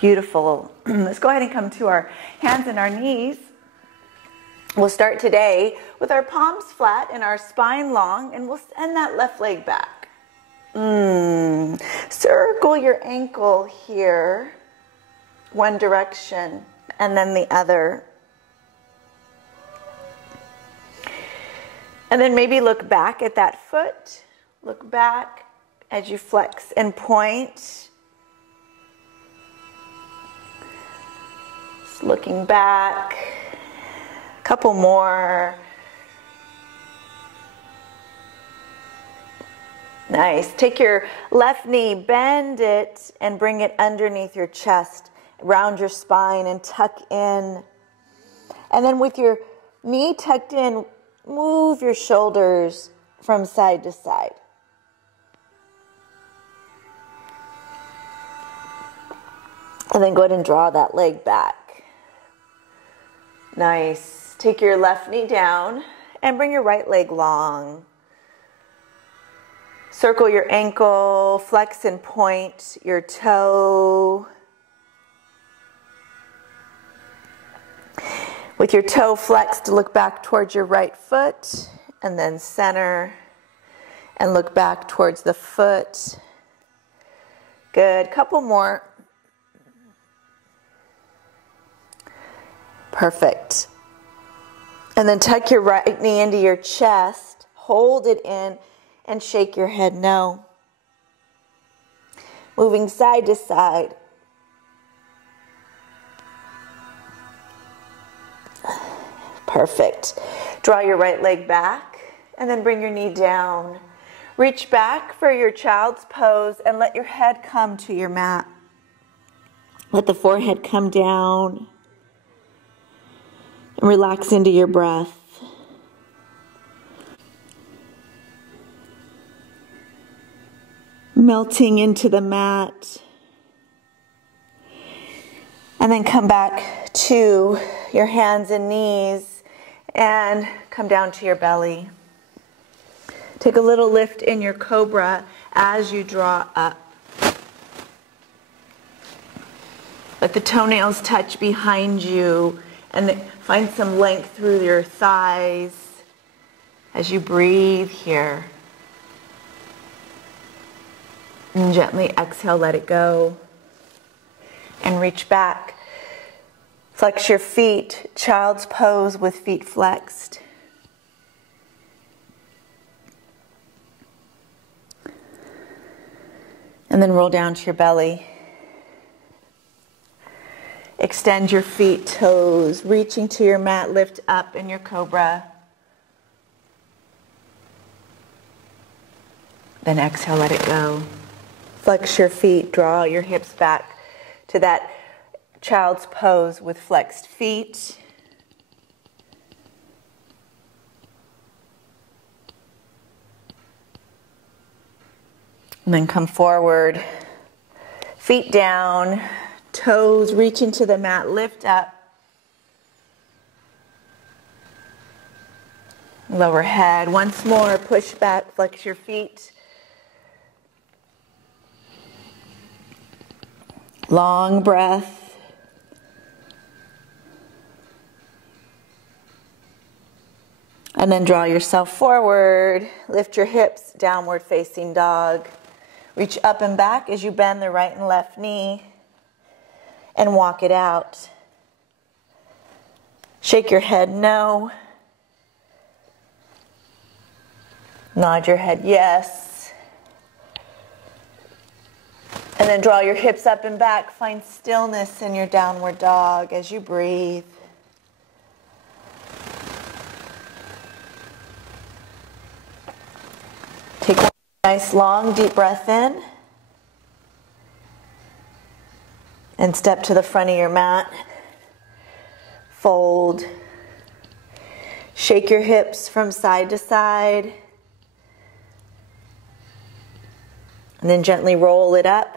Beautiful. Let's go ahead and come to our hands and our knees. We'll start today with our palms flat and our spine long, and we'll send that left leg back. Circle your ankle here, one direction, and then the other. And then maybe look back at that foot. Look back as you flex and point. Just looking back. A couple more. Nice. Take your left knee, bend it, and bring it underneath your chest, around your spine, and tuck in. And then with your knee tucked in, move your shoulders from side to side. And then go ahead and draw that leg back. Nice. Take your left knee down and bring your right leg long. Circle your ankle, flex and point your toe. With your toe flexed, look back towards your right foot, and then center, and look back towards the foot. Good. Couple more. Perfect. And then tuck your right knee into your chest, hold it in, and shake your head no. Moving side to side. Perfect. Draw your right leg back and then bring your knee down. Reach back for your child's pose and let your head come to your mat. Let the forehead come down and relax into your breath. Melting into the mat. And then come back to your hands and knees and come down to your belly. Take a little lift in your cobra as you draw up. Let the toenails touch behind you and find some length through your thighs as you breathe here. And gently exhale, let it go. And reach back. Flex your feet, child's pose with feet flexed. And then roll down to your belly. Extend your feet, toes, reaching to your mat, lift up in your cobra. Then exhale, let it go. Flex your feet, draw your hips back to that child's pose with flexed feet. And then come forward, feet down, toes reaching to the mat, lift up. Lower head, once more, push back, flex your feet. Long breath. And then draw yourself forward. Lift your hips, downward facing dog. Reach up and back as you bend the right and left knee. And walk it out. Shake your head no. Nod your head yes. And then draw your hips up and back. Find stillness in your downward dog as you breathe. Take a nice long deep breath in. And step to the front of your mat. Fold. Shake your hips from side to side. And then gently roll it up.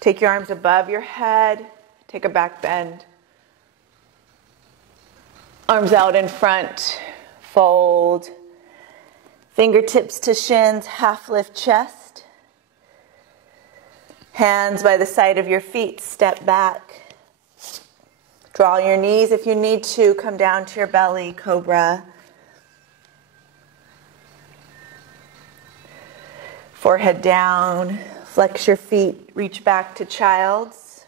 Take your arms above your head. Take a back bend. Arms out in front. Fold. Fingertips to shins. Half lift chest. Hands by the side of your feet, step back. Draw your knees if you need to, come down to your belly, cobra. Forehead down, flex your feet, reach back to child's.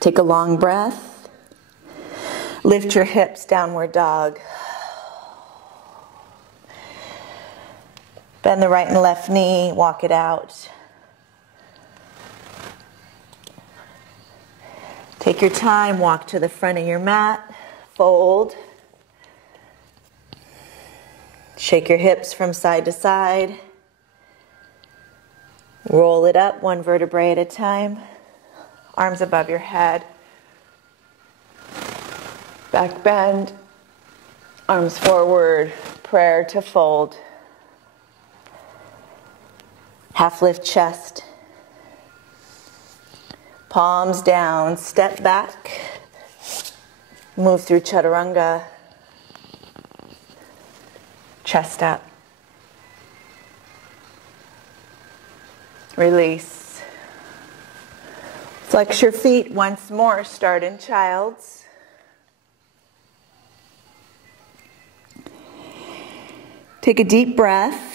Take a long breath. Lift your hips, downward dog. Bend the right and left knee, walk it out. Take your time, walk to the front of your mat, fold. Shake your hips from side to side. Roll it up, one vertebrae at a time. Arms above your head. Back bend. Arms forward. Prayer to fold. Half lift chest. Palms down. Step back. Move through chaturanga. Chest up. Release. Flex your feet once more. Start in child's. Take a deep breath.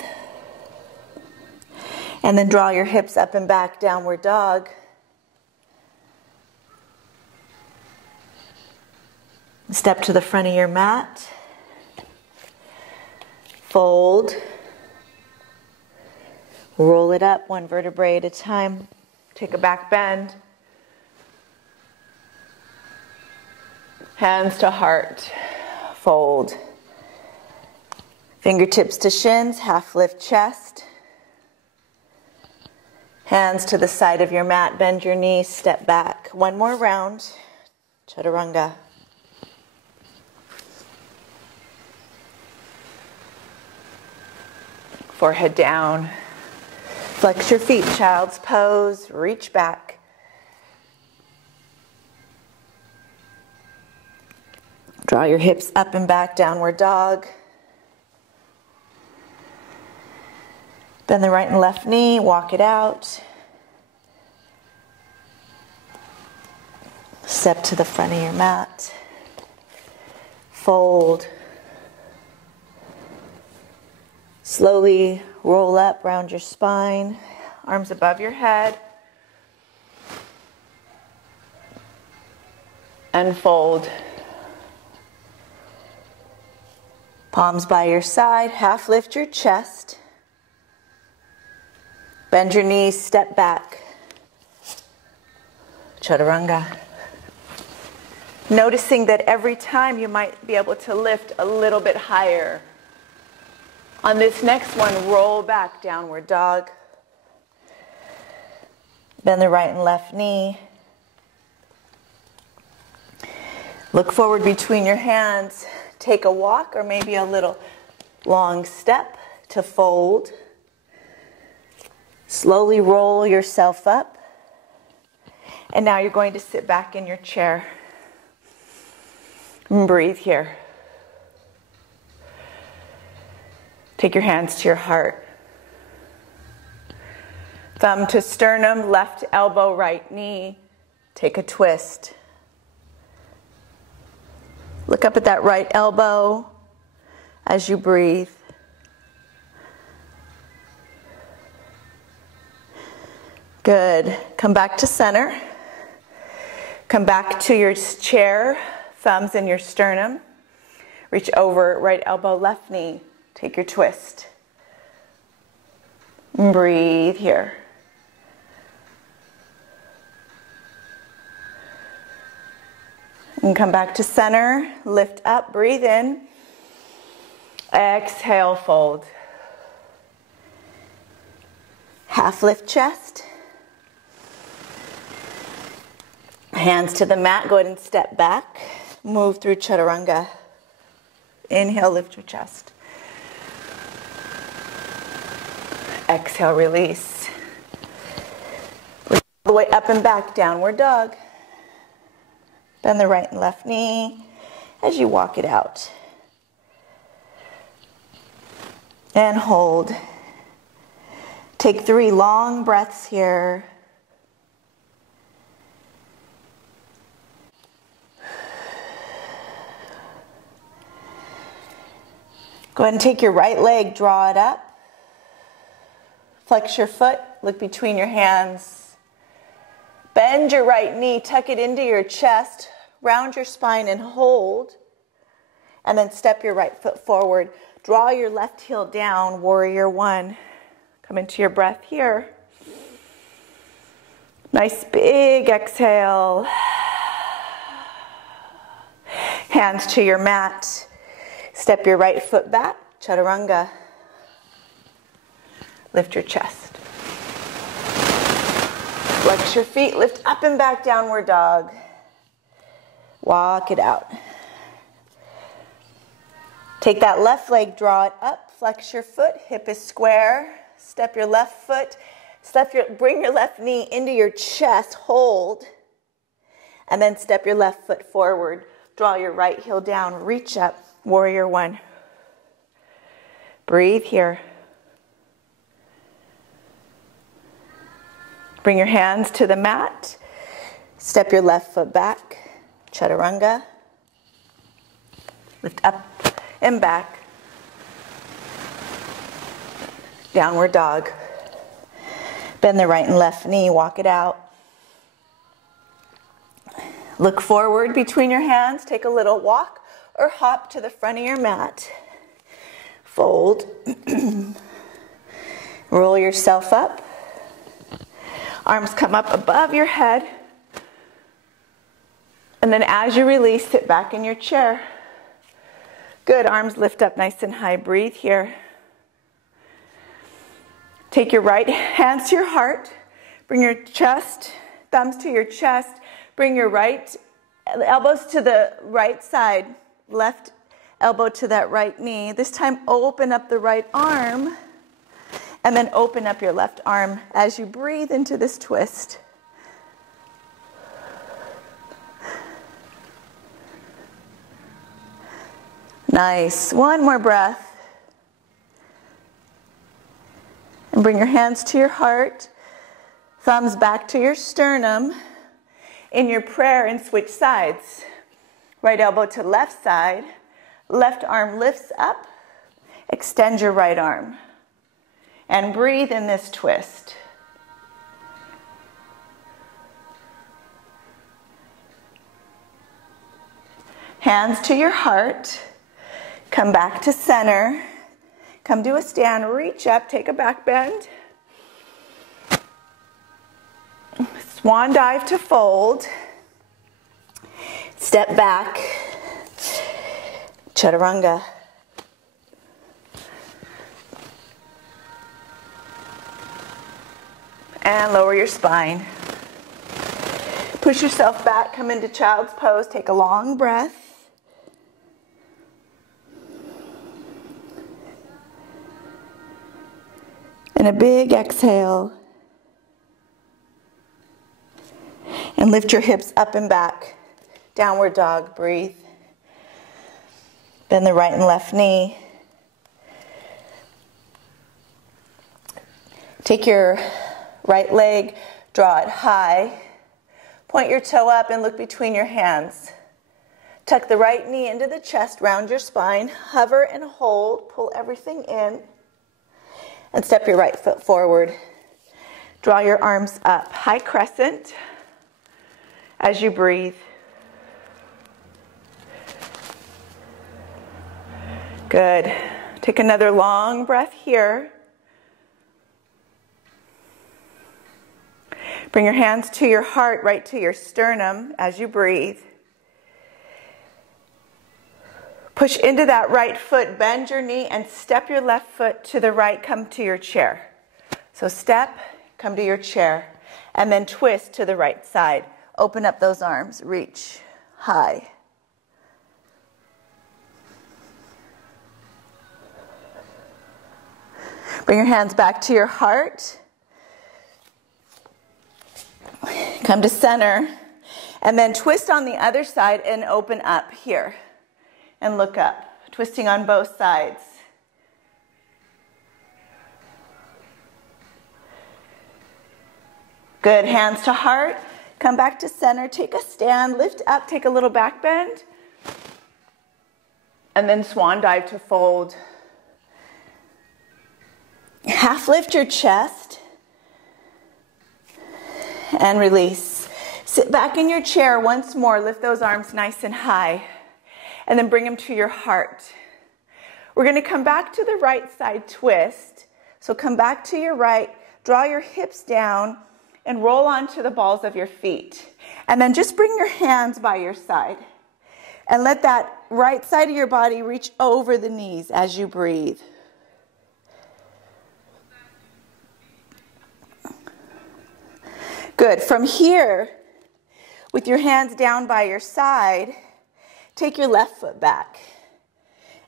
And then draw your hips up and back, downward dog. Step to the front of your mat. Fold. Roll it up, one vertebrae at a time. Take a back bend. Hands to heart. Fold. Fingertips to shins, half lift chest. Hands to the side of your mat, bend your knees, step back. One more round, chaturanga. Forehead down. Flex your feet, child's pose, reach back. Draw your hips up and back, downward dog. Bend the right and left knee, walk it out. Step to the front of your mat. Fold. Slowly roll up, round your spine, arms above your head. And fold. Palms by your side, half lift your chest. Bend your knees, step back. Chaturanga. Noticing that every time you might be able to lift a little bit higher. On this next one, roll back, downward dog. Bend the right and left knee. Look forward between your hands. Take a walk or maybe a little long step to fold. Slowly roll yourself up. And now you're going to sit back in your chair. And breathe here. Take your hands to your heart. Thumb to sternum, left elbow, right knee. Take a twist. Look up at that right elbow as you breathe. Good. Come back to center. Come back to your chair, thumbs in your sternum. Reach over, right elbow, left knee. Take your twist. And breathe here. And come back to center. Lift up, breathe in. Exhale, fold. Half lift chest. Hands to the mat. Go ahead and step back. Move through chaturanga. Inhale, lift your chest. Exhale, release. All the way up and back, downward dog. Bend the right and left knee as you walk it out. And hold. Take 3 long breaths here. Go ahead and take your right leg, draw it up. Flex your foot, look between your hands. Bend your right knee, tuck it into your chest, round your spine and hold. And then step your right foot forward. Draw your left heel down, warrior 1. Come into your breath here. Nice big exhale. Hands to your mat. Step your right foot back, chaturanga. Lift your chest. Flex your feet, lift up and back, downward dog. Walk it out. Take that left leg, draw it up, flex your foot, hip is square. Step your left foot, bring your left knee into your chest, hold. And then step your left foot forward. Draw your right heel down, reach up, warrior 1. Breathe here. Bring your hands to the mat. Step your left foot back, chaturanga. Lift up and back. Downward dog. Bend the right and left knee, walk it out. Look forward between your hands, take a little walk or hop to the front of your mat. Fold. Roll yourself up. Arms come up above your head. And then as you release, sit back in your chair. Good, arms lift up nice and high. Breathe here. Take your right hands to your heart. Bring your chest, thumbs to your chest. Bring your right elbows to the right side. Left elbow to that right knee. This time open up the right arm. And then open up your left arm as you breathe into this twist. Nice. One more breath. And bring your hands to your heart. Thumbs back to your sternum. In your prayer, and switch sides. Right elbow to left side. Left arm lifts up. Extend your right arm. And breathe in this twist. Hands to your heart. Come back to center. Come to a stand. Reach up. Take a back bend. Swan dive to fold. Step back. Chaturanga. And lower your spine. Push yourself back, come into child's pose, take a long breath. And a big exhale. And lift your hips up and back. Downward dog, breathe. Bend the right and left knee. Take your right leg, draw it high. Point your toe up and look between your hands. Tuck the right knee into the chest, round your spine, hover and hold, pull everything in. And step your right foot forward. Draw your arms up, high crescent as you breathe. Good. Take another long breath here. Bring your hands to your heart, right to your sternum as you breathe. Push into that right foot, bend your knee, and step your left foot to the right, come to your chair. So step, come to your chair, and then twist to the right side. Open up those arms, reach high. Bring your hands back to your heart. Come to center, and then twist on the other side and open up here. And look up, twisting on both sides. Good, hands to heart. Come back to center, take a stand, lift up, take a little back bend. And then swan dive to fold. Half lift your chest. And release. Sit back in your chair once more. Lift those arms nice and high. And then bring them to your heart. We're going to come back to the right side twist. So come back to your right. Draw your hips down. And roll onto the balls of your feet. And then just bring your hands by your side. And let that right side of your body reach over the knees as you breathe. Good. From here, with your hands down by your side, take your left foot back.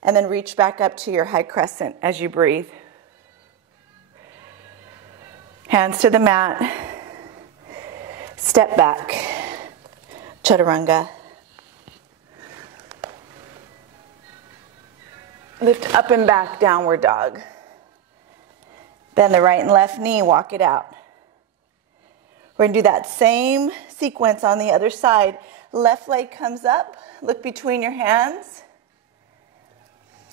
And then reach back up to your high crescent as you breathe. Hands to the mat. Step back, chaturanga. Lift up and back, downward dog. Bend the right and left knee, walk it out. We're going to do that same sequence on the other side. Left leg comes up, look between your hands.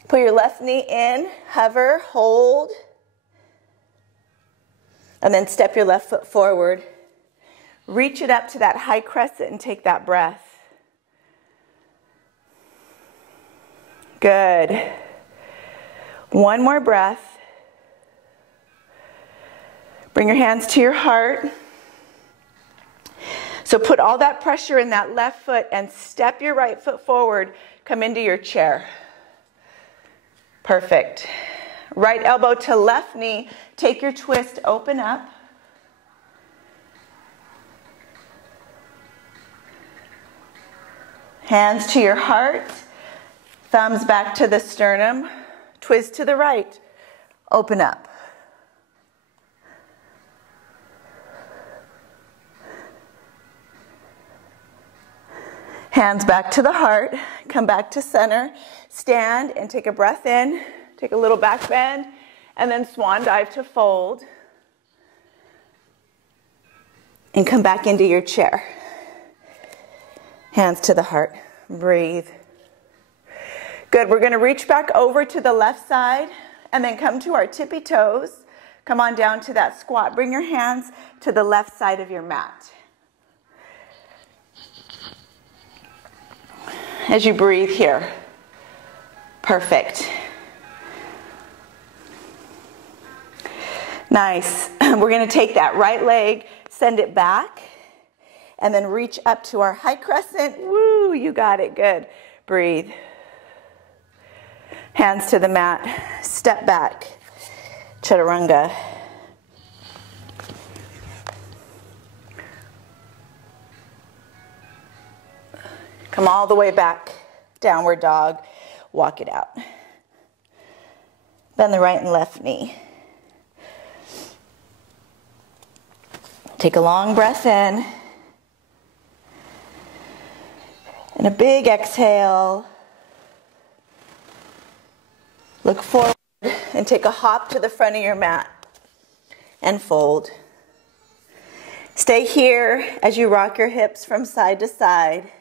Put your left knee in, hover, hold. And then step your left foot forward. Reach it up to that high crescent and take that breath. Good. One more breath. Bring your hands to your heart. So put all that pressure in that left foot and step your right foot forward. Come into your chair. Perfect. Right elbow to left knee. Take your twist, open up. Hands to your heart, thumbs back to the sternum, twist to the right, open up. Hands back to the heart, come back to center, stand and take a breath in, take a little back bend, and then swan dive to fold. And come back into your chair. Hands to the heart. Breathe. Good. We're going to reach back over to the left side and then come to our tippy toes. Come on down to that squat. Bring your hands to the left side of your mat. As you breathe here. Perfect. Nice. We're going to take that right leg, send it back. And then reach up to our high crescent. Woo, you got it. Good. Breathe. Hands to the mat. Step back. Chaturanga. Come all the way back. Downward dog. Walk it out. Bend the right and left knee. Take a long breath in. And a big exhale. Look forward and take a hop to the front of your mat and fold. Stay here as you rock your hips from side to side.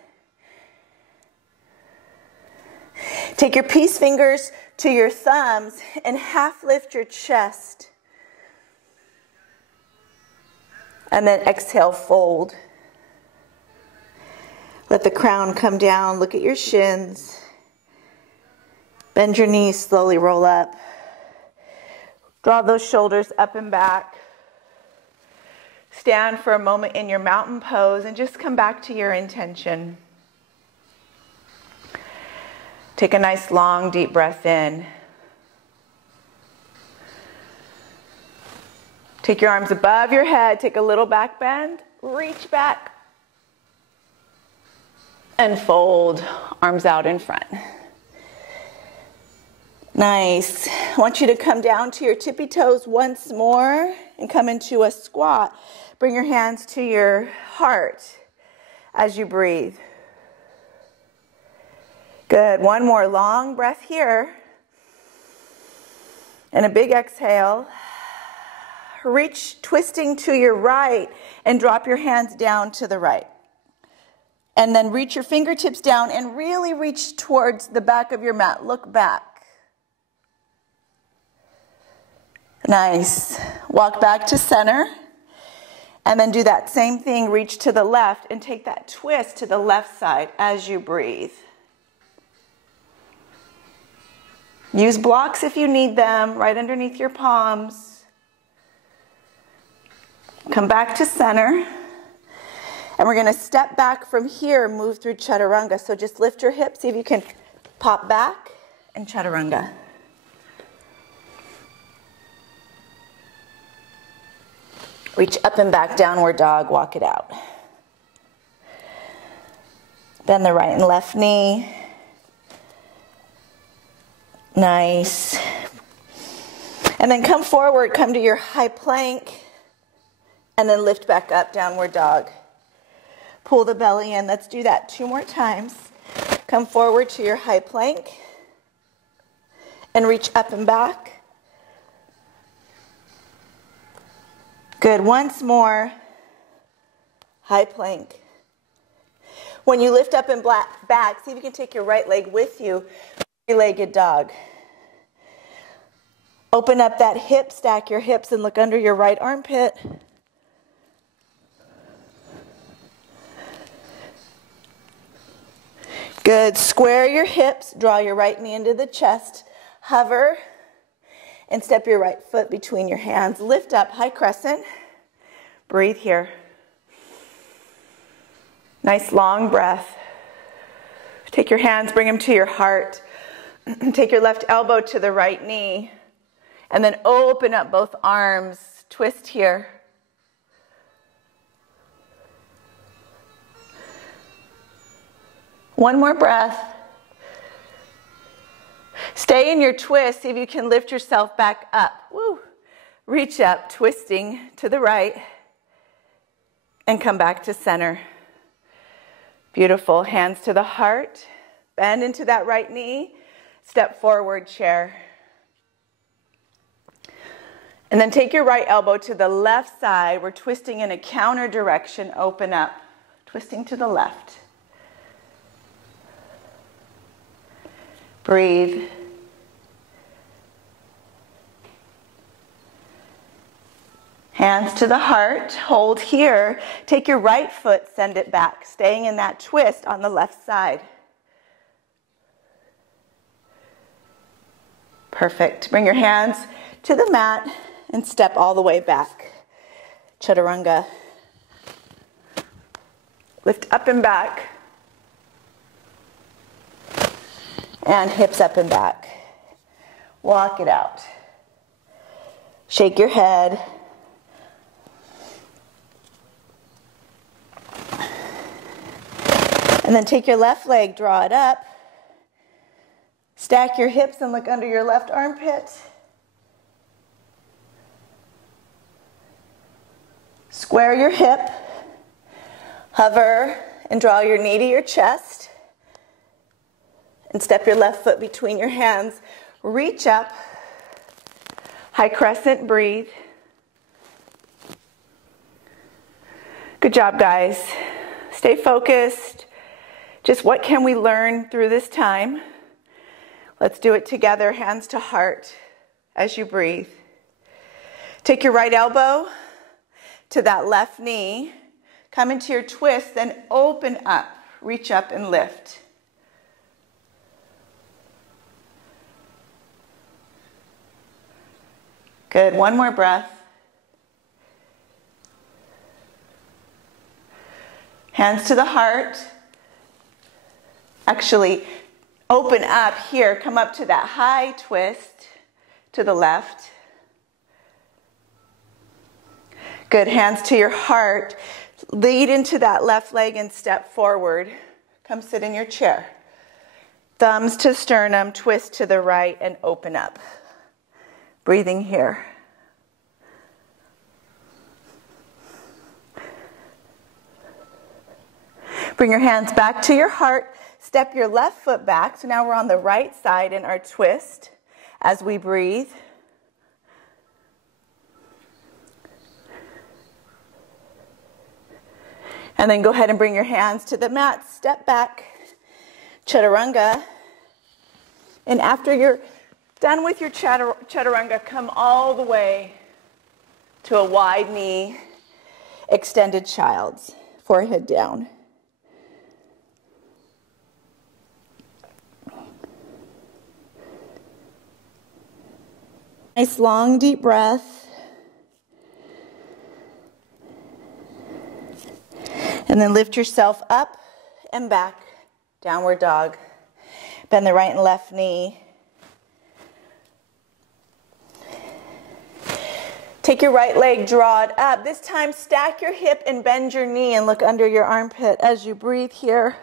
Take your peace fingers to your thumbs and half lift your chest. And then exhale, fold. Let the crown come down. Look at your shins. Bend your knees, slowly roll up. Draw those shoulders up and back. Stand for a moment in your mountain pose and just come back to your intention. Take a nice long deep breath in. Take your arms above your head. Take a little back bend. Reach back. And fold, arms out in front. Nice. I want you to come down to your tippy toes once more and come into a squat. Bring your hands to your heart as you breathe. Good. One more long breath here. And a big exhale. reach, twisting to your right, and drop your hands down to the right. And then reach your fingertips down and really reach towards the back of your mat. Look back. Nice. Walk back to center. And then do that same thing. Reach to the left and take that twist to the left side as you breathe. Use blocks if you need them, right underneath your palms. Come back to center. And we're going to step back from here, move through chaturanga. So just lift your hips, see if you can pop back and chaturanga. Reach up and back, downward dog, walk it out. Bend the right and left knee. Nice. And then come forward, come to your high plank, and then lift back up, downward dog. Pull the belly in. Let's do that 2 more times. Come forward to your high plank and reach up and back. Good. Once more. High plank. When you lift up and back, see if you can take your right leg with you. Three-legged dog. Open up that hip, stack your hips, and look under your right armpit. Good. Square your hips. Draw your right knee into the chest. Hover and step your right foot between your hands. Lift up, high crescent. Breathe here. Nice long breath. Take your hands, bring them to your heart. Take your left elbow to the right knee. And then open up both arms. Twist here. One more breath. Stay in your twist. See if you can lift yourself back up. Woo. Reach up, twisting to the right. And come back to center. Beautiful. Hands to the heart. Bend into that right knee. Step forward, chair. And then take your right elbow to the left side. We're twisting in a counter direction. Open up. Twisting to the left. Breathe. Hands to the heart. Hold here. Take your right foot, send it back. Staying in that twist on the left side. Perfect. Bring your hands to the mat and step all the way back. Chaturanga. Lift up and back. And hips up and back. Walk it out. Shake your head. And then take your left leg, draw it up. Stack your hips and look under your left armpit. Square your hip. Hover and draw your knee to your chest. And step your left foot between your hands. Reach up. High crescent, breathe. Good job, guys. Stay focused. Just what can we learn through this time? Let's do it together, hands to heart as you breathe. Take your right elbow to that left knee. Come into your twist, then open up. Reach up and lift. Good. One more breath. Hands to the heart. Actually, open up here. Come up to that high twist to the left. Good. Hands to your heart. Lead into that left leg and step forward. Come sit in your chair. Thumbs to sternum, twist to the right and open up. Breathing here. Bring your hands back to your heart. Step your left foot back. So now we're on the right side in our twist as we breathe. And then go ahead and bring your hands to the mat. Step back, chaturanga. And after you're done with your chaturanga, come all the way to a wide knee, extended child's, forehead down. Nice long deep breath. And then lift yourself up and back, downward dog. Bend the right and left knee. Take your right leg, draw it up. This time stack your hip and bend your knee and look under your armpit as you breathe here.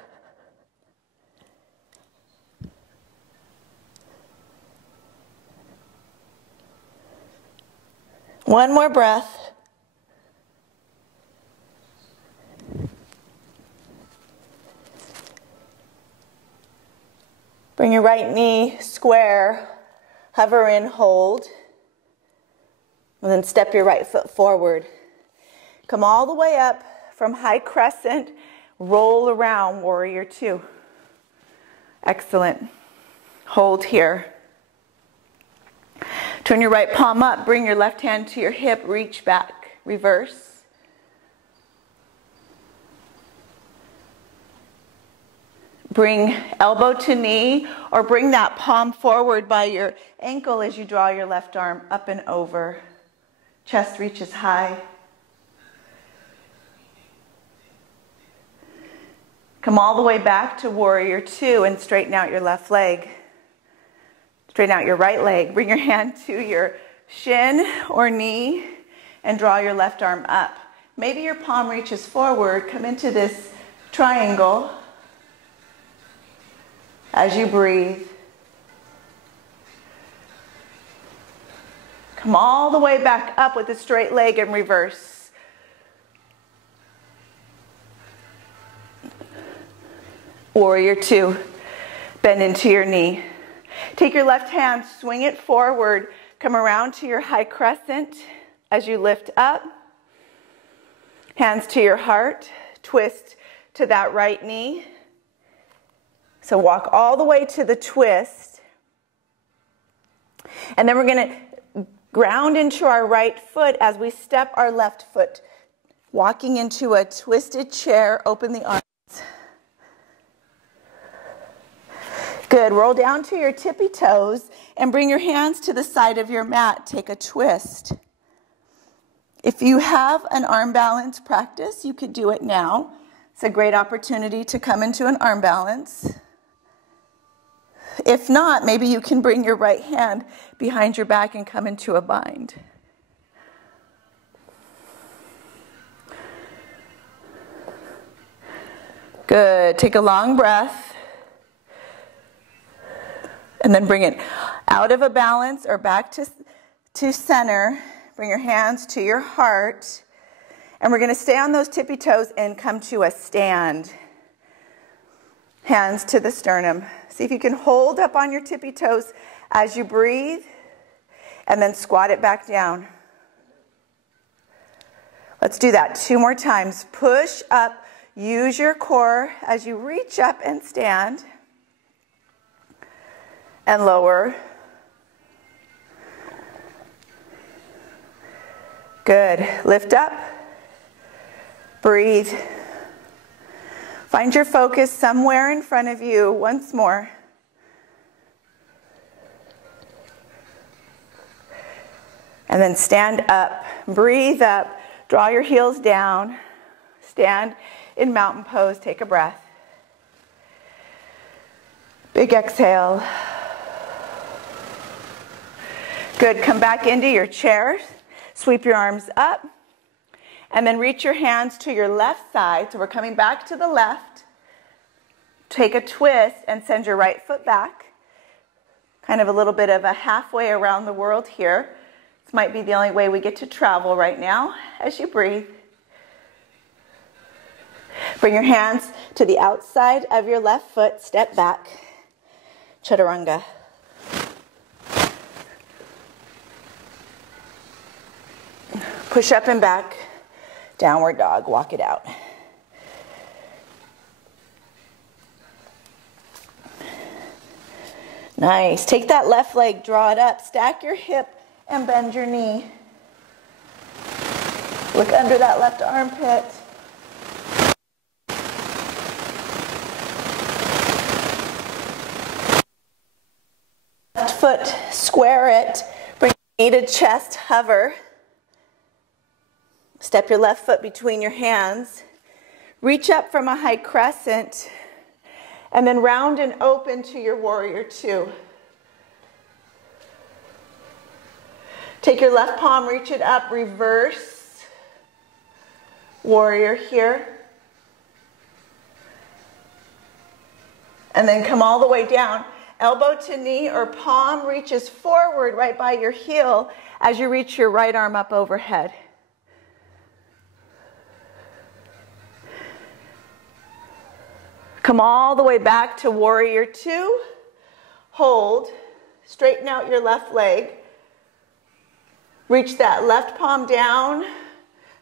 One more breath. Bring your right knee square, hover in, hold, and then step your right foot forward. Come all the way up from high crescent, roll around, warrior two. Excellent. Hold here. Turn your right palm up, bring your left hand to your hip, reach back, reverse. Bring elbow to knee, or bring that palm forward by your ankle as you draw your left arm up and over. Chest reaches high. Come all the way back to warrior two and straighten out your left leg. Straighten out your right leg. Bring your hand to your shin or knee and draw your left arm up. Maybe your palm reaches forward. Come into this triangle as you breathe. Come all the way back up with a straight leg and reverse. Warrior two. Bend into your knee. Take your left hand, swing it forward. Come around to your high crescent as you lift up. Hands to your heart. Twist to that right knee. So walk all the way to the twist. And then we're going to ground into our right foot as we step our left foot. Walking into a twisted chair, open the arms. Good. Roll down to your tippy toes and bring your hands to the side of your mat. Take a twist. If you have an arm balance practice, you could do it now. It's a great opportunity to come into an arm balance. If not, maybe you can bring your right hand behind your back and come into a bind. Good. Take a long breath. And then bring it out of a balance or back to center. Bring your hands to your heart. And we're going to stay on those tippy toes and come to a stand. Hands to the sternum. See if you can hold up on your tippy toes as you breathe. And then squat it back down. Let's do that 2 more times. Push up. Use your core as you reach up and stand. And lower. Good. Lift up. Breathe. Find your focus somewhere in front of you. Once more. And then stand up. Breathe up. Draw your heels down. Stand in mountain pose. Take a breath. Big exhale. Good. Come back into your chair. Sweep your arms up. And then reach your hands to your left side. So we're coming back to the left. Take a twist and send your right foot back. Kind of a little bit of a halfway around the world here. This might be the only way we get to travel right now as you breathe. Bring your hands to the outside of your left foot. Step back. Chaturanga. Push up and back. Downward dog. Walk it out. Nice. Take that left leg, draw it up, stack your hip, and bend your knee. Look under that left armpit. Left foot, square it. Bring your knee to chest, hover. Step your left foot between your hands. Reach up from a high crescent. And then round and open to your warrior two. Take your left palm, reach it up, reverse. Warrior here. And then come all the way down. Elbow to knee or palm reaches forward right by your heel as you reach your right arm up overhead. Come all the way back to warrior two. Hold. Straighten out your left leg. Reach that left palm down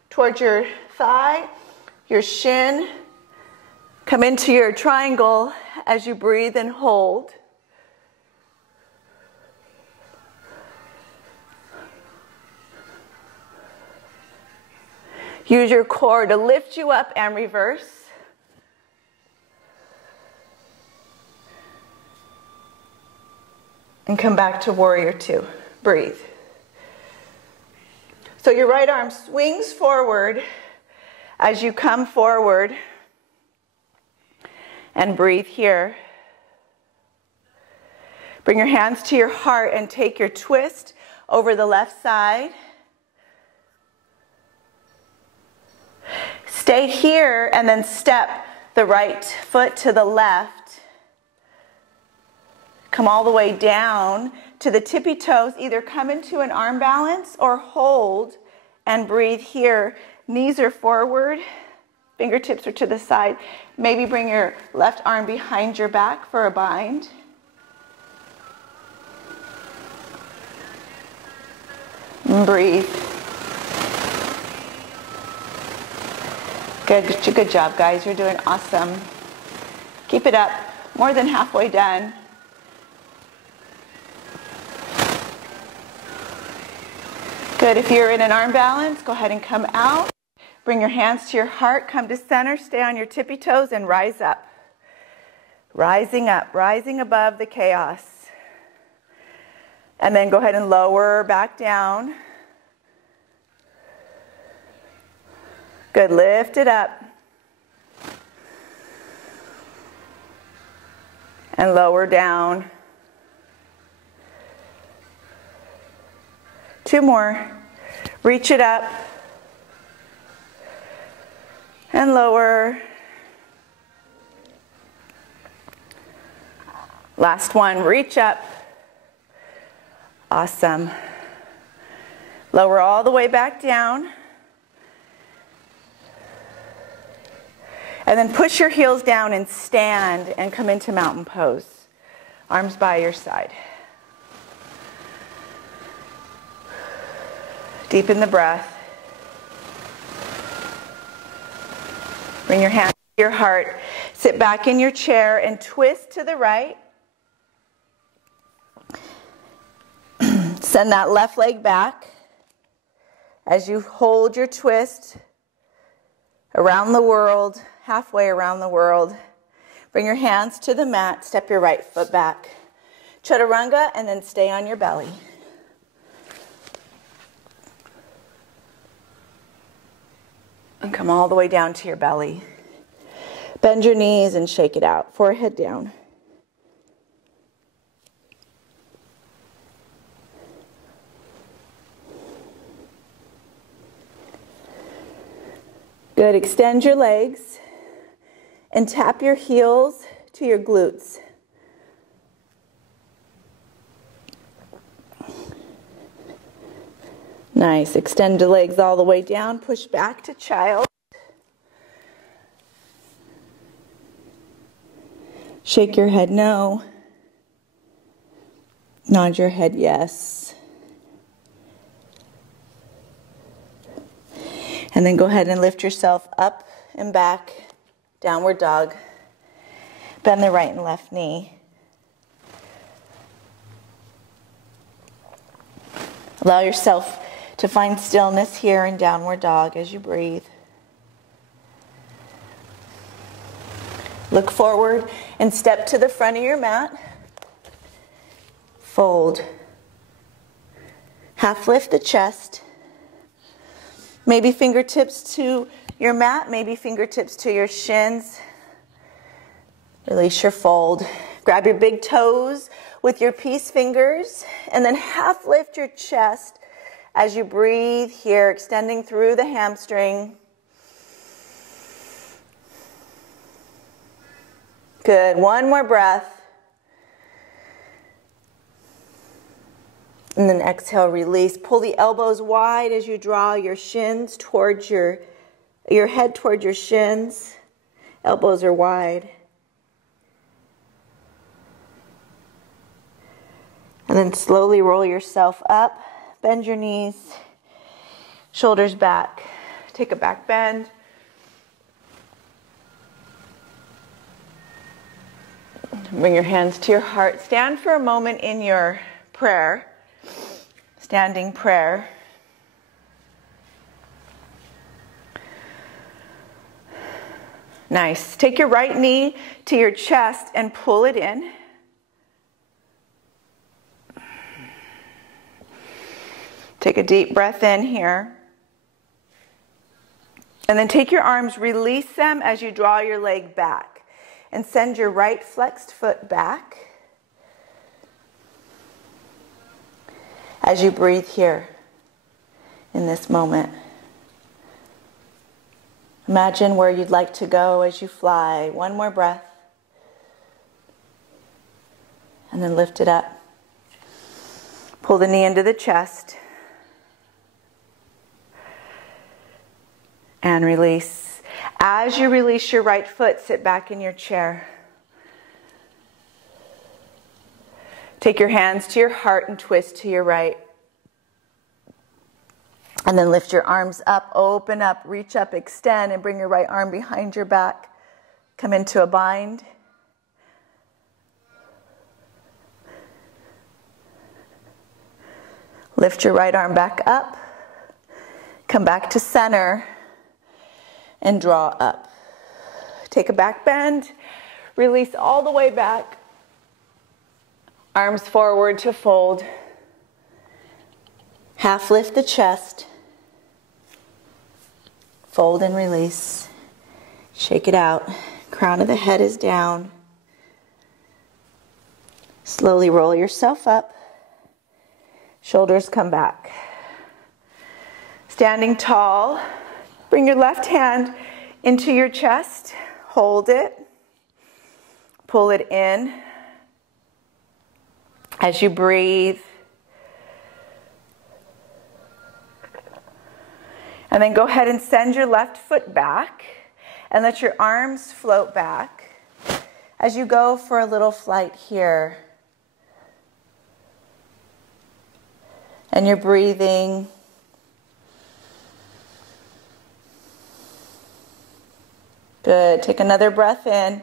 towards your thigh, your shin. Come into your triangle as you breathe and hold. Use your core to lift you up and reverse. And come back to warrior two. Breathe. So your right arm swings forward as you come forward. And breathe here. Bring your hands to your heart and take your twist over the left side. Stay here and then step the right foot to the left. Come all the way down to the tippy toes. Either come into an arm balance or hold and breathe here. Knees are forward, fingertips are to the side. Maybe bring your left arm behind your back for a bind. And breathe. Good job, guys. You're doing awesome. Keep it up. More than halfway done. Good. If you're in an arm balance, go ahead and come out. Bring your hands to your heart. Come to center. Stay on your tippy toes and rise up. Rising up. Rising above the chaos. And then go ahead and lower back down. Good. Lift it up. And lower down. 2 more. Reach it up. And lower. Last one. Reach up. Awesome. Lower all the way back down. And then push your heels down and stand and come into mountain pose. Arms by your side. Deepen the breath. Bring your hands to your heart. Sit back in your chair and twist to the right. Send that left leg back as you hold your twist around the world, halfway around the world. Bring your hands to the mat. Step your right foot back. Chaturanga, and then stay on your belly. And come all the way down to your belly. Bend your knees and shake it out. Forehead down. Good. Extend your legs and tap your heels to your glutes. Nice. Extend the legs all the way down. Push back to child. Shake your head no. Nod your head yes. And then go ahead and lift yourself up and back. Downward dog. Bend the right and left knee. Allow yourself to find stillness here in downward dog as you breathe. Look forward and step to the front of your mat. Fold. Half lift the chest. Maybe fingertips to your mat, maybe fingertips to your shins. Release your fold. Grab your big toes with your peace fingers and then half lift your chest as you breathe here, extending through the hamstring. Good. One more breath. And then exhale, release. Pull the elbows wide as you draw your shins towards your head towards your shins. Elbows are wide. And then slowly roll yourself up. Bend your knees. Shoulders back. Take a back bend. Bring your hands to your heart. Stand for a moment in your prayer. Standing prayer. Nice. Take your right knee to your chest and pull it in. Take a deep breath in here. And then take your arms, release them as you draw your leg back. And send your right flexed foot back. As you breathe here in this moment. Imagine where you'd like to go as you fly. One more breath. And then lift it up. Pull the knee into the chest. And release. As you release your right foot, sit back in your chair. Take your hands to your heart and twist to your right. And then lift your arms up, open up, reach up, extend, and bring your right arm behind your back. Come into a bind. Lift your right arm back up. Come back to center. And draw up. Take a back bend. Release all the way back. Arms forward to fold. Half lift the chest. Fold and release. Shake it out. Crown of the head is down. Slowly roll yourself up. Shoulders come back. Standing tall. Bring your left hand into your chest. Hold it. Pull it in. As you breathe. And then go ahead and send your left foot back. And let your arms float back. As you go for a little flight here. And you're breathing. Good. Take another breath in.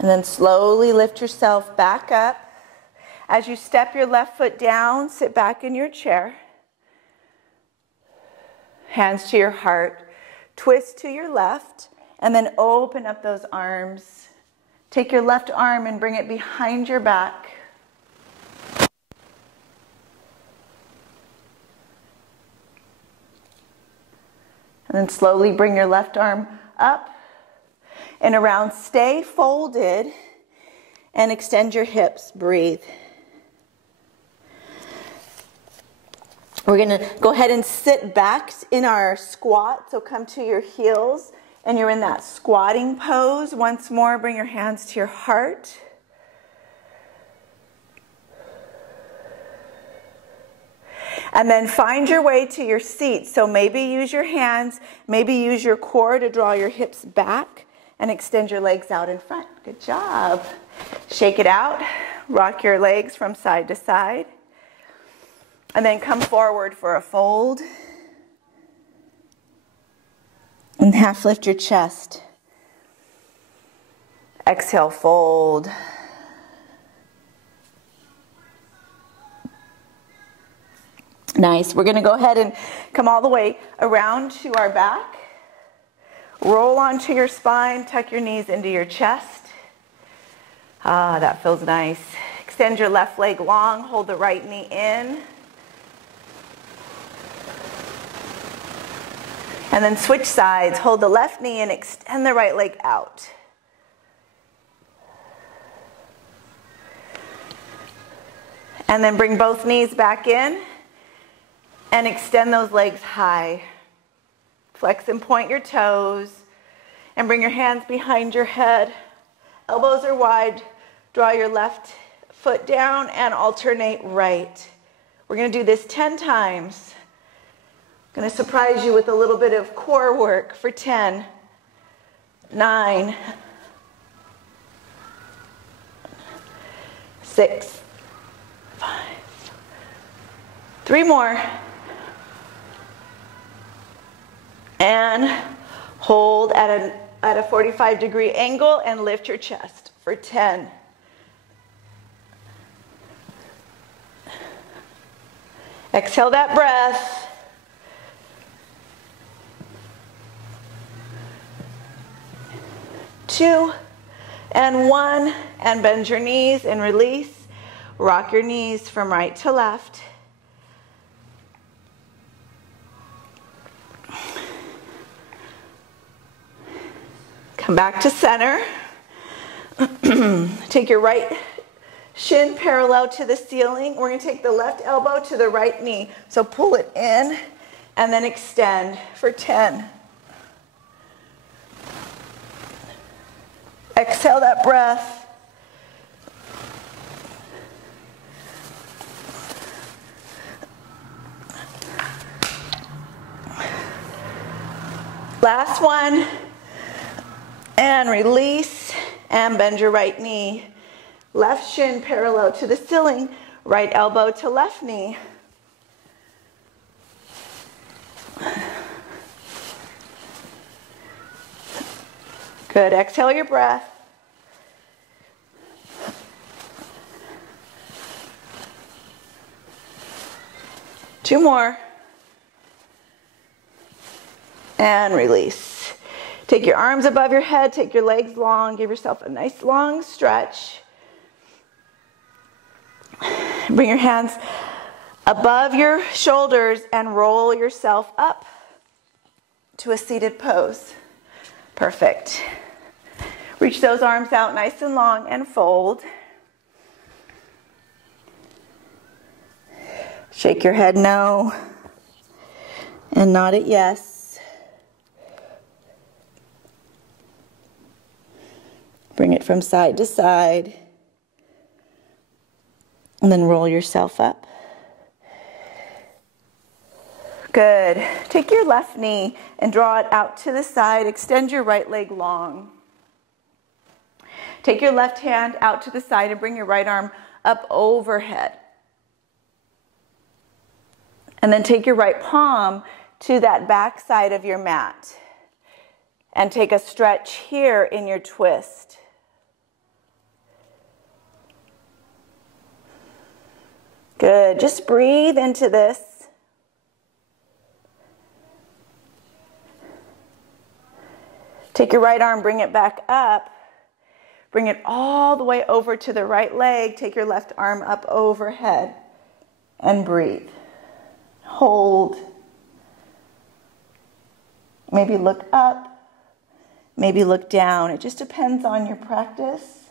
And then slowly lift yourself back up. As you step your left foot down, sit back in your chair. Hands to your heart. Twist to your left. And then open up those arms. Take your left arm and bring it behind your back. And then slowly bring your left arm up and around. Stay folded and extend your hips. Breathe. We're going to go ahead and sit back in our squat. So come to your heels and you're in that squatting pose. Once more, bring your hands to your heart. And then find your way to your seat. So maybe use your hands, maybe use your core to draw your hips back and extend your legs out in front. Good job. Shake it out. Rock your legs from side to side. And then come forward for a fold. And half lift your chest. Exhale, fold. Nice. We're going to go ahead and come all the way around to our back. Roll onto your spine. Tuck your knees into your chest. Ah, that feels nice. Extend your left leg long. Hold the right knee in. And then switch sides. Hold the left knee and extend the right leg out. And then bring both knees back in and extend those legs high. Flex and point your toes and bring your hands behind your head. Elbows are wide. Draw your left foot down and alternate right. We're going to do this 10 times. I'm going to surprise you with a little bit of core work for 10, 9, 6, 5, 3 more. And hold at a 45-degree angle and lift your chest for 10. Exhale that breath. 2 and 1, and bend your knees and release. Rock your knees from right to left. Come back to center. Take your right shin parallel to the ceiling. We're going to take the left elbow to the right knee. So pull it in and then extend for 10. Exhale that breath. Last one. And release and bend your right knee. Left shin parallel to the ceiling. Right elbow to left knee. Good. Exhale your breath. Two more. And release. Take your arms above your head. Take your legs long. Give yourself a nice long stretch. Bring your hands above your shoulders and roll yourself up to a seated pose. Perfect. Reach those arms out nice and long and fold. Shake your head no and nod it yes. Bring it from side to side and then roll yourself up. Good. Take your left knee and draw it out to the side. Extend your right leg long. Take your left hand out to the side and bring your right arm up overhead. And then take your right palm to that back side of your mat. And take a stretch here in your twist. Good. Just breathe into this. Take your right arm, bring it back up. Bring it all the way over to the right leg. Take your left arm up overhead and breathe. Hold. Maybe look up. Maybe look down. It just depends on your practice.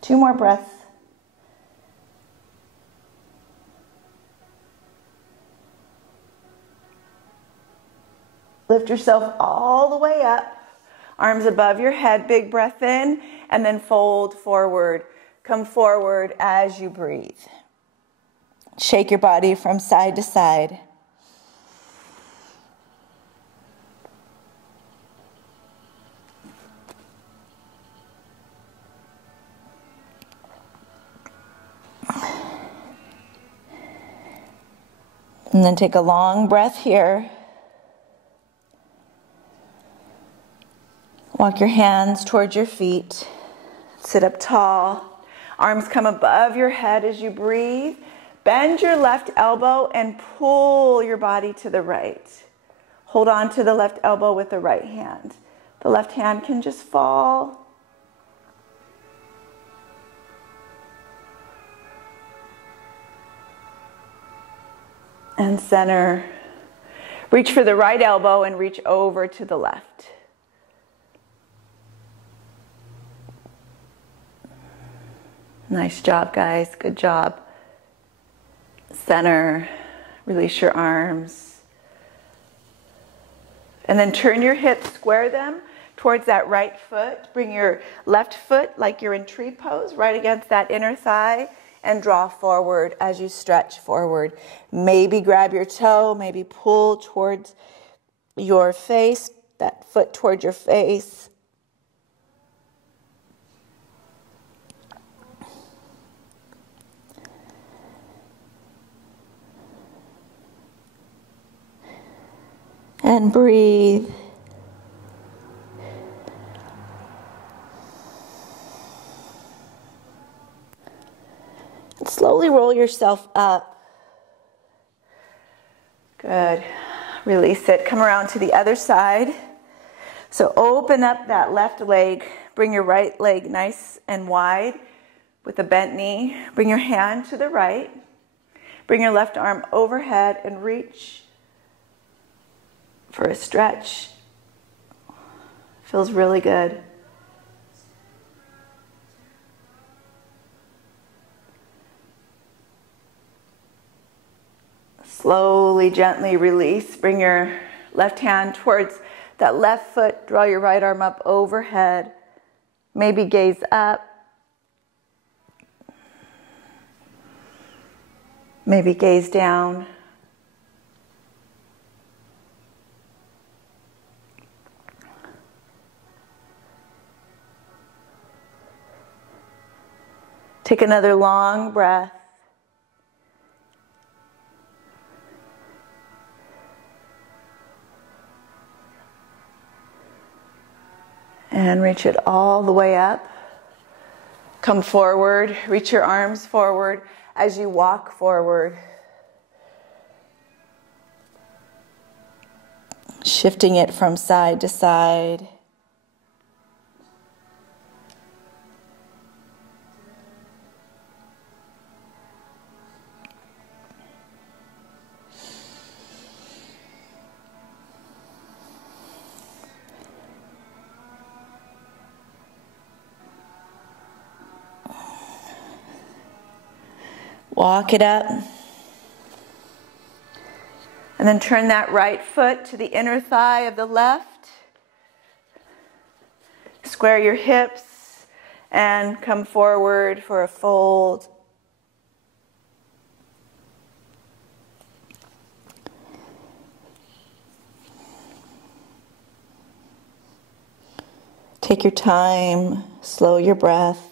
Two more breaths. Lift yourself all the way up. Arms above your head. Big breath in. And then fold forward. Come forward as you breathe. Shake your body from side to side. And then take a long breath here. Walk your hands towards your feet. Sit up tall. Arms come above your head as you breathe. Bend your left elbow and pull your body to the right. Hold on to the left elbow with the right hand. The left hand can just fall. And center. Reach for the right elbow and reach over to the left. Nice job, guys. Good job. Center. Release your arms. And then turn your hips, square them towards that right foot. Bring your left foot like you're in tree pose, right against that inner thigh, and draw forward as you stretch forward. Maybe grab your toe, maybe pull towards your face, that foot towards your face. And breathe. And slowly roll yourself up. Good. Release it. Come around to the other side. So open up that left leg. Bring your right leg nice and wide with a bent knee. Bring your hand to the right. Bring your left arm overhead and reach for a stretch. Feels really good. Slowly, gently release. Bring your left hand towards that left foot. Draw your right arm up overhead. Maybe gaze up. Maybe gaze down. Take another long breath. And reach it all the way up. Come forward. Reach your arms forward as you walk forward. Shifting it from side to side. Walk it up. And then turn that right foot to the inner thigh of the left. Square your hips and come forward for a fold. Take your time, slow your breath.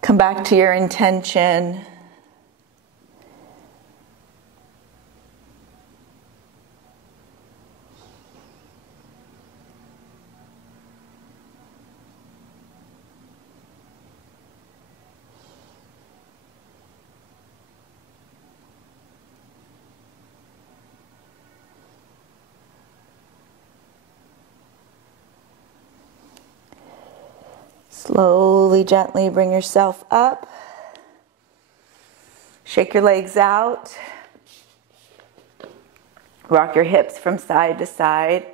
Come back to your intention. Slowly, gently bring yourself up. Shake your legs out. Rock your hips from side to side.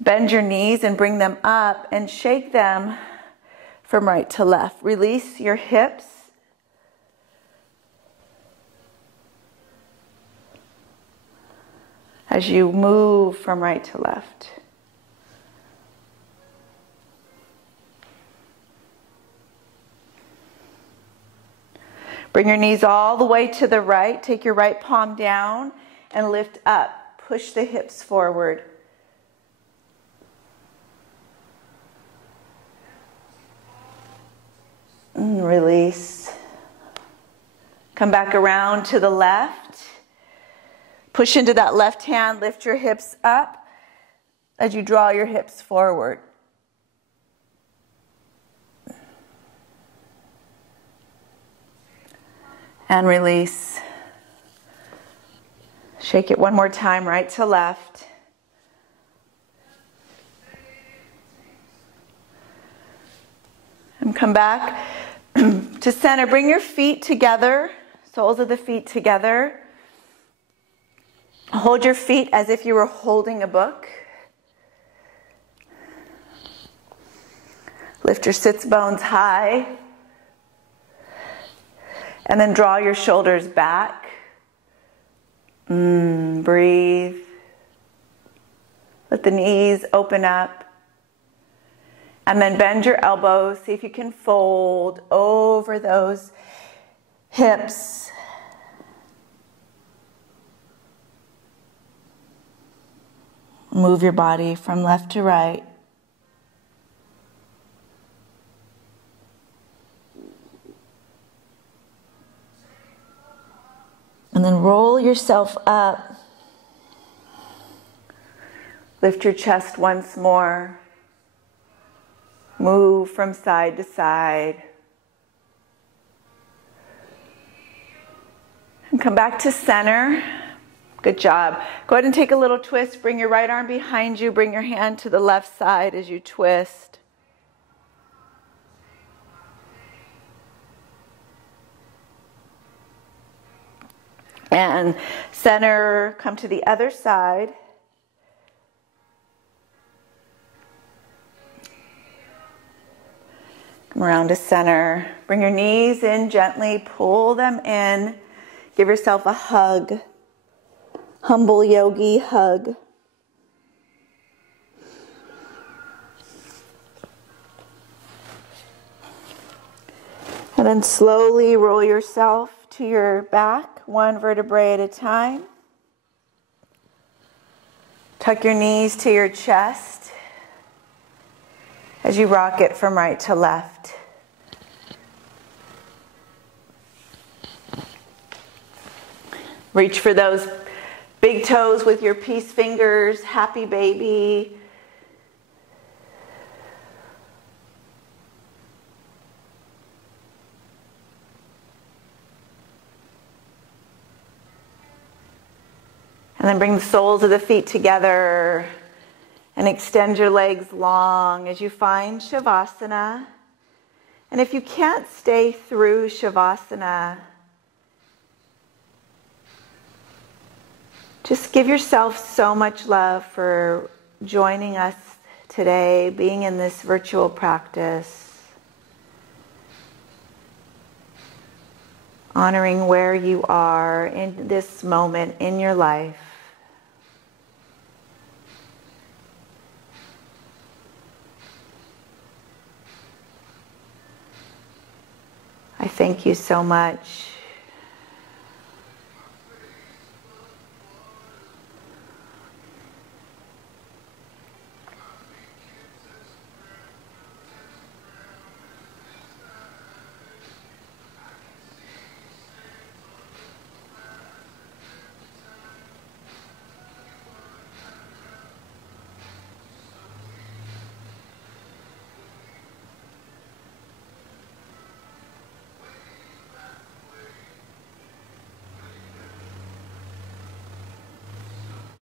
Bend your knees and bring them up and shake them from right to left. Release your hips. As you move from right to left. Bring your knees all the way to the right. Take your right palm down and lift up. Push the hips forward. And release. Come back around to the left. Push into that left hand. Lift your hips up as you draw your hips forward. And release. Shake it one more time, right to left. And come back to center. Bring your feet together, soles of the feet together. Hold your feet as if you were holding a book. Lift your sits bones high. And then draw your shoulders back. Breathe. Let the knees open up. And then bend your elbows. See if you can fold over those hips. Move your body from left to right. And then roll yourself up. Lift your chest once more. Move from side to side. And come back to center. Good job. Go ahead and take a little twist. Bring your right arm behind you. Bring your hand to the left side as you twist. And center, come to the other side. Come around to center. Bring your knees in gently, pull them in. Give yourself a hug. Humble yogi hug. And then slowly roll yourself to your back, one vertebrae at a time. Tuck your knees to your chest as you rock it from right to left. Reach for those big toes with your peace fingers, happy baby. And then bring the soles of the feet together and extend your legs long as you find Shavasana. And if you can't stay through Shavasana, just give yourself so much love for joining us today, being in this virtual practice, honoring where you are in this moment in your life. I thank you so much.